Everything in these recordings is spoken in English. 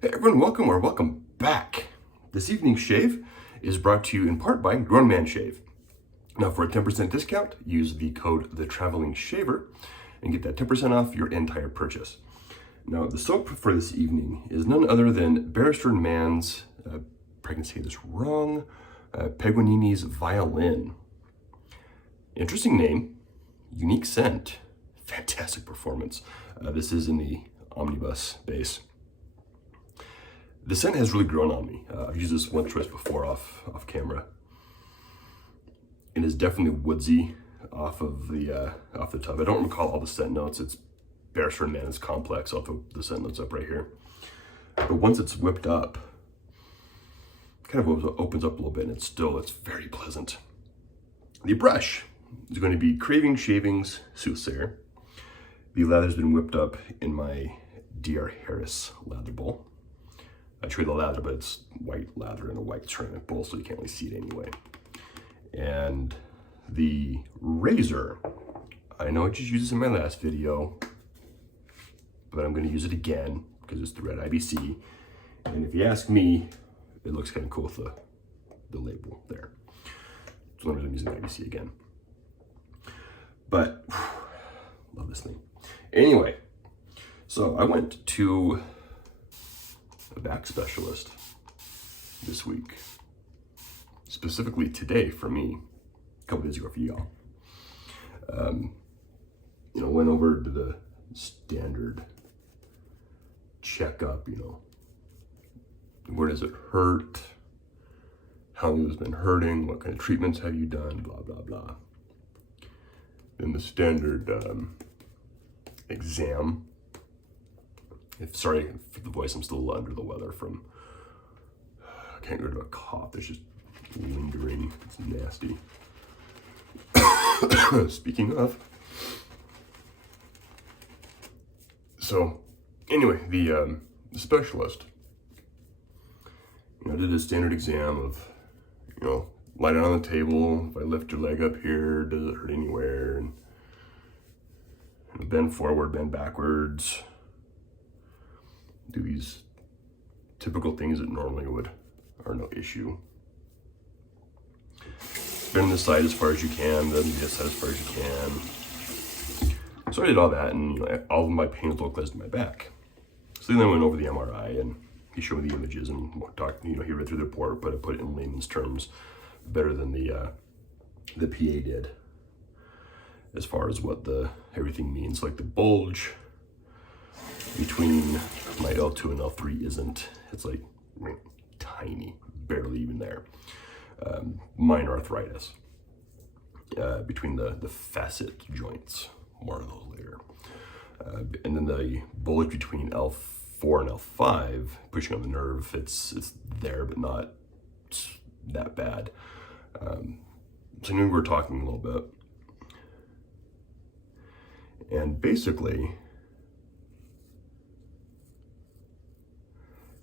Hey everyone, welcome or welcome back. This evening's shave is brought to you in part by Mann Shave. Now for a 10% discount, use the code TheTravelingShaver and get that 10% off your entire purchase. Now the soap for this evening is none other than Barrister Mann's, probably gonna say this wrong, Paganini's Violin. Interesting name, unique scent, fantastic performance. This is in the omnibus base. The scent has really grown on me. I've used this once or twice before off camera. It is definitely woodsy off the tub. I don't recall all the scent notes. It's Barrister Mann's complex. I'll throw the scent notes up right here. But once it's whipped up, kind of opens up a little bit, and it's very pleasant. The brush is going to be Craving Shavings Soothsayer. The lather's been whipped up in my D.R. Harris lather bowl. I trade the lather, but it's white lather in a white ceramic bowl, so you can't really see it anyway. And the razor, I know I just used this in my last video, but I'm going to use it again because it's the red IBC. And if you ask me, it looks kind of cool with the label there. So I'm using IBC again. But love this thing. Anyway, so I went to a back specialist this week, specifically today for me, a couple days ago for y'all. Went over to the standard checkup, where does it hurt, how long has it been hurting, what kind of treatments have you done, blah, blah, blah. Then the standard exam. Sorry for the voice, I'm still under the weather from, I can't get rid of a cough, it's just lingering, it's nasty. Speaking of, so anyway, the specialist, did a standard exam of, lie down on the table, if I lift your leg up here, does it hurt anywhere, and bend forward, bend backwards, do these typical things that normally are no issue. Bend the side as far as you can, then the side as far as you can. So I did all that, and all of my pain was localized in my back. So then I went over the MRI, and he showed me the images and talked. He read through the report, but I put it in layman's terms better than the PA did, as far as what everything means. Like the bulge between my L2 and L3 isn't, it's like tiny, barely even there. Minor arthritis between the facet joints, more of those later. And then the bulge between L4 and L5, pushing on the nerve, it's there, but not that bad. So I knew we were talking a little bit. And basically,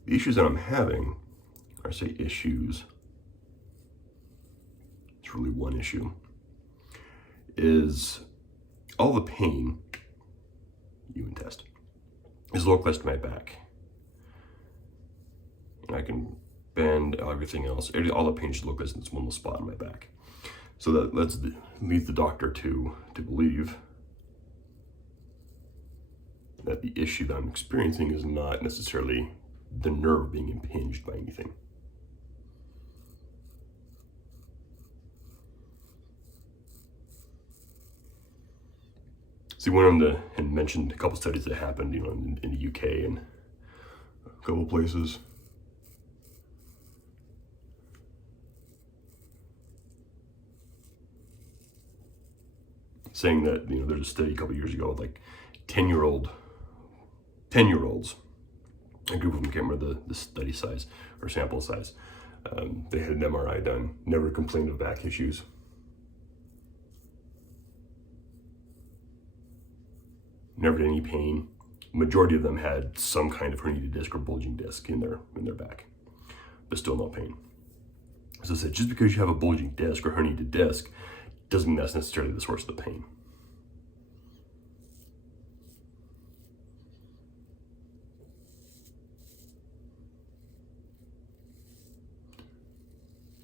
the issues that I'm having, or I say issues, it's really one issue, is all the pain, you and test, is localized to my back. And I can bend everything else, all the pain is localized in this one little spot in my back. So that leads the doctor to believe that the issue that I'm experiencing is not necessarily the nerve being impinged by anything. So he went on and mentioned a couple studies that happened, in the UK and a couple places. Saying that, there's a study a couple years ago, like 10-year-olds, a group of them, can't remember the study size or sample size. They had an MRI done, never complained of back issues. Never had any pain. Majority of them had some kind of herniated disc or bulging disc in their back, but still no pain. So I said, just because you have a bulging disc or herniated disc doesn't mean that's necessarily the source of the pain.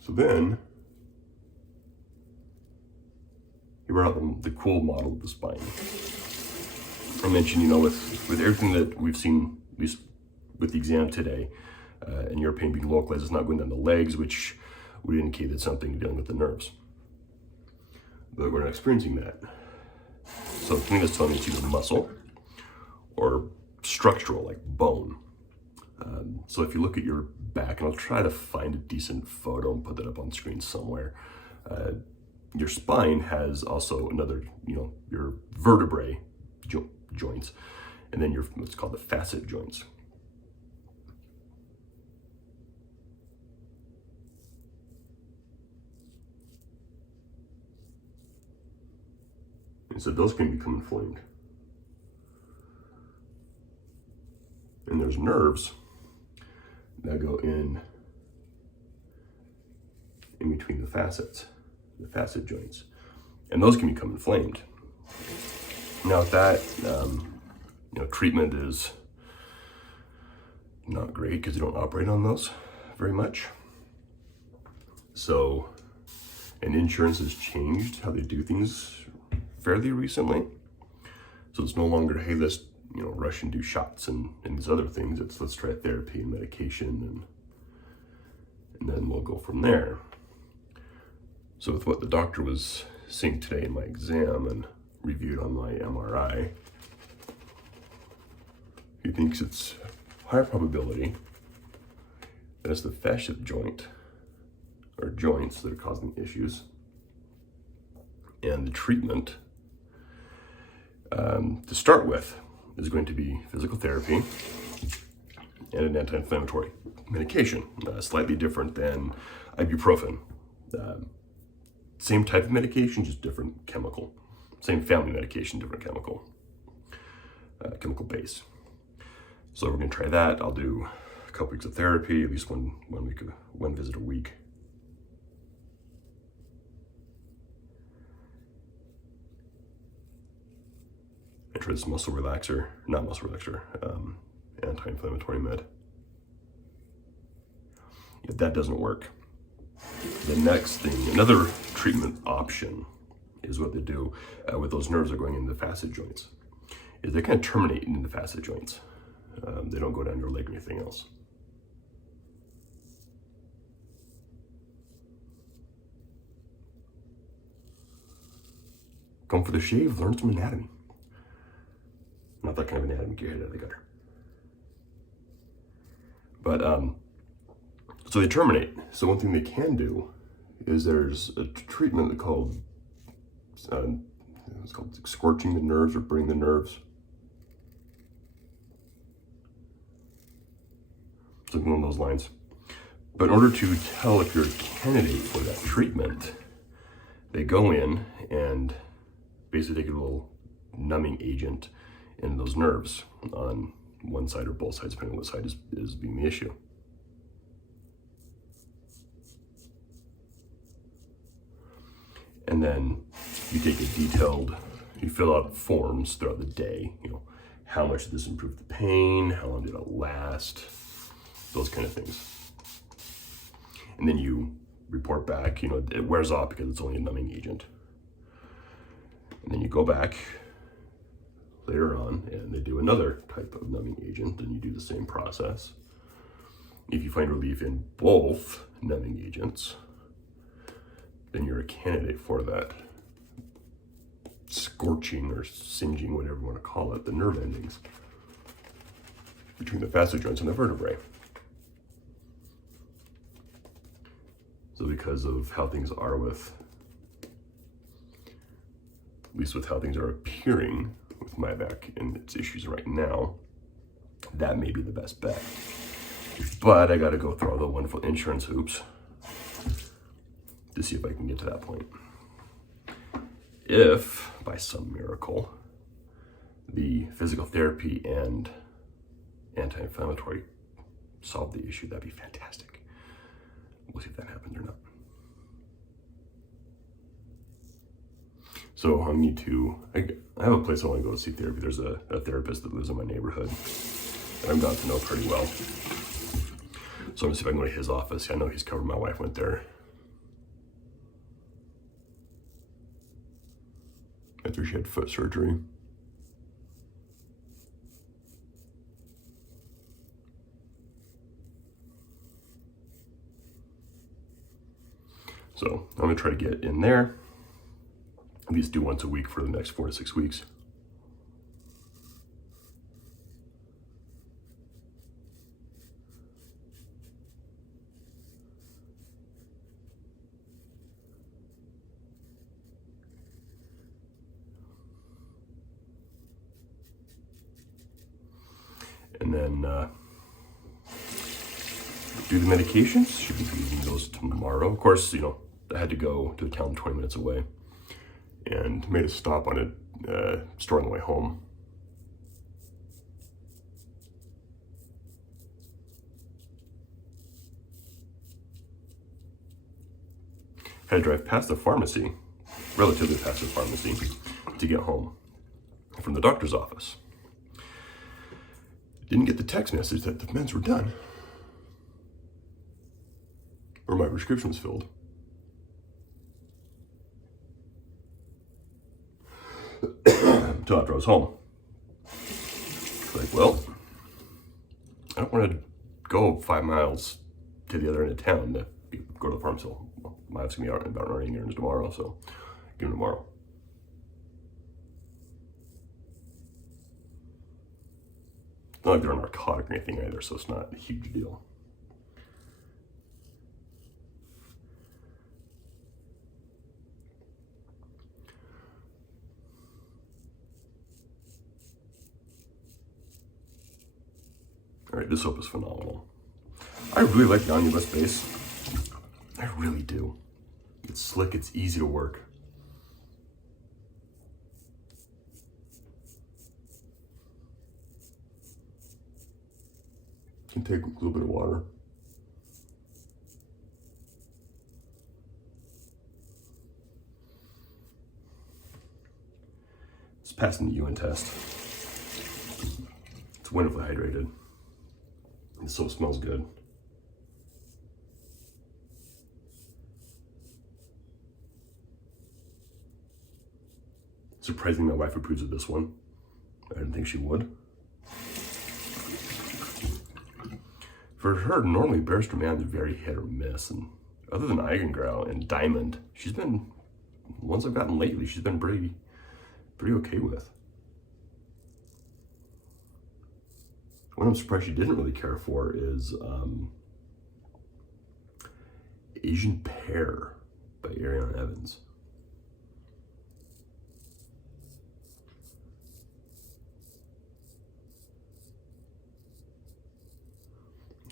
So then, he brought out the cool model of the spine. I mentioned, with everything that we've seen, at least with the exam today, and your pain being localized, it's not going down the legs, which would indicate that something dealing with the nerves. But we're not experiencing that. So the thing that's telling me it's either muscle or structural, like bone. So if you look at your back, and I'll try to find a decent photo and put that up on screen somewhere, your spine has also another, your vertebrae joints, and then your what's called the facet joints. And so those can become inflamed. And there's nerves that go in between the facets, the facet joints, and those can become inflamed. Now that treatment is not great because you don't operate on those very much. So, and insurance has changed how they do things fairly recently. So it's no longer, hey, let's rush and do shots and these other things. It's let's try therapy and medication, and then we'll go from there. So with what the doctor was seeing today in my exam and reviewed on my MRI, he thinks it's high probability that it's the facet joint or joints that are causing issues. And the treatment, to start with, is going to be physical therapy and an anti-inflammatory medication, slightly different than ibuprofen. Same type of medication, just different chemical. Same family medication, different chemical base. So we're going to try that. I'll do a couple weeks of therapy, at least one visit a week. I try this anti-inflammatory med. If that doesn't work, the next thing, another treatment option is what they do with those nerves that are going in the facet joints, is they kind of terminate in the facet joints. They don't go down your leg or anything else. Come for the shave, learn some anatomy. Not that kind of anatomy, get your head out of the gutter. But, so they terminate. So one thing they can do is there's a treatment called, it's called scorching the nerves or burning the nerves. Something along those lines. But in order to tell if you're a candidate for that treatment, they go in and basically take a little numbing agent in those nerves on one side or both sides, depending on what side is being the issue. And then you take you fill out forms throughout the day, how much did this improve the pain, how long did it last, those kind of things. And then you report back, it wears off because it's only a numbing agent. And then you go back later on and they do another type of numbing agent, and you do the same process. If you find relief in both numbing agents, then you're a candidate for that scorching or singeing, whatever you want to call it, the nerve endings between the facet joints and the vertebrae. So because of how things are at least with how things are appearing with my back and its issues right now, that may be the best bet. But I got to go through all the wonderful insurance hoops to see if I can get to that point. If, by some miracle, the physical therapy and anti-inflammatory solve the issue, that'd be fantastic. We'll see if that happens or not. So I have a place I want to go to see therapy. There's a therapist that lives in my neighborhood that I've gotten to know pretty well. So I'm gonna see if I can go to his office. I know he's covered. My wife went there after she had foot surgery. So I'm gonna try to get in there, at least do once a week for the next 4 to 6 weeks. And then do the medications. Should be using those tomorrow. Of course, you know, I had to go to a town 20 minutes away and made a stop on a store on the way home. Had to drive past the pharmacy, relatively past the pharmacy, to get home from the doctor's office. Didn't get the text message that the meds were done, or my prescription was filled. Until after I was home. Like, well, I don't want to go 5 miles to the other end of town to go to the pharmacy. Well, my wife's gonna be out about running errands tomorrow, so give them tomorrow. It's not like they're a narcotic or anything either, so it's not a huge deal. All right, this soap is phenomenal. I really like the omnibus base. I really do. It's slick, it's easy to work. Can take a little bit of water. It's passing the UN test. It's wonderfully hydrated. The soap smells good. Surprisingly, my wife approves of this one. I didn't think she would. For her, normally Barrister Mann is very hit or miss, and other than Eigengrau and Diamond, she's been, the ones I've gotten lately, she's been pretty okay with. One I'm surprised she didn't really care for is Asian Pear by Ariana Evans.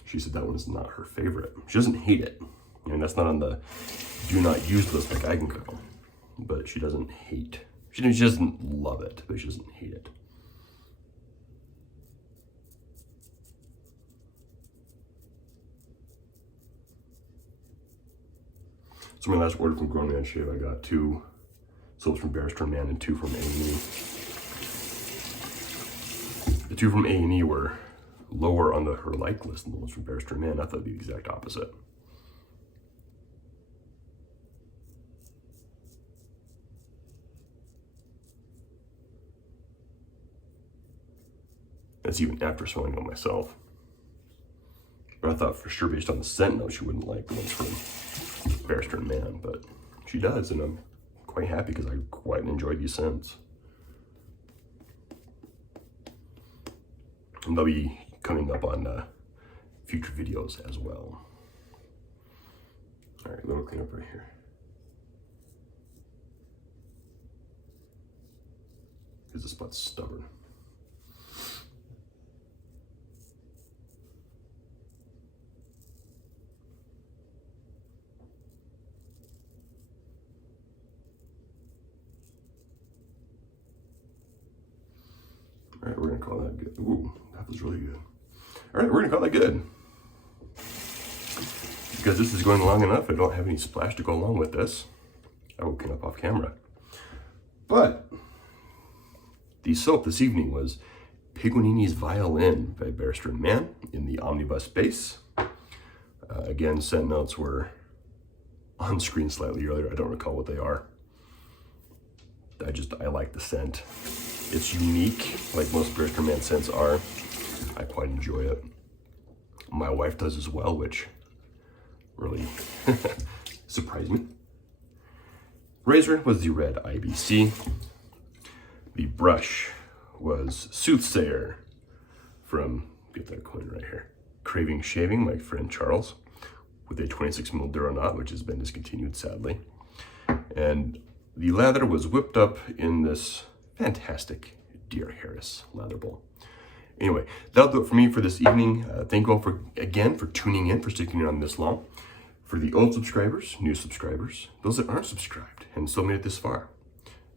She said that one is not her favorite. She doesn't hate it. I mean, that's not on the do not use list like Eigengrau, but she doesn't hate. She doesn't love it, but she doesn't hate it. So my last order from Grown Man Shave, I got 2 soaps from Barrister Mann and 2 from A&E. The 2 from A&E were lower on her like list than the ones from Barrister Mann. I thought it'd be the exact opposite. That's even after smelling them myself. But I thought for sure, based on the scent note, she wouldn't like the ones from Barrister Mann, but she does, and I'm quite happy because I quite enjoy these scents. And they'll be coming up on future videos as well. All right, little cleanup right here. Because this spot's stubborn. All right, we're gonna call that good. Ooh, that was really good. All right, we're gonna call that good. Because this is going long enough, I don't have any splash to go along with this. I will clean up off camera. But the soap this evening was Paganini's Violin by Barrister Mann in the omnibus base. Again, scent notes were on screen slightly earlier. I don't recall what they are. I like the scent. It's unique, like most Barber Man scents are. I quite enjoy it. My wife does as well, which really surprised me. Razor was the red IBC. The brush was Soothsayer from, get that coin right here, Craving Shaving, my friend Charles, with a 26mm Dura knot, which has been discontinued, sadly. And the lather was whipped up in this fantastic Dear Harris lather bowl. Anyway, that'll do it for me for this evening. Thank you all again for tuning in, for sticking around this long. For the old subscribers, new subscribers, those that aren't subscribed and still made it this far,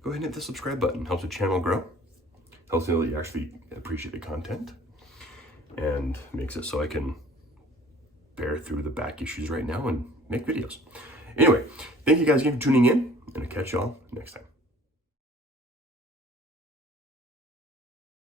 go ahead and hit the subscribe button. Helps the channel grow. Helps me know that you actually appreciate the content. And makes it so I can bear through the back issues right now and make videos. Anyway, thank you guys again for tuning in, and I'll catch y'all next time.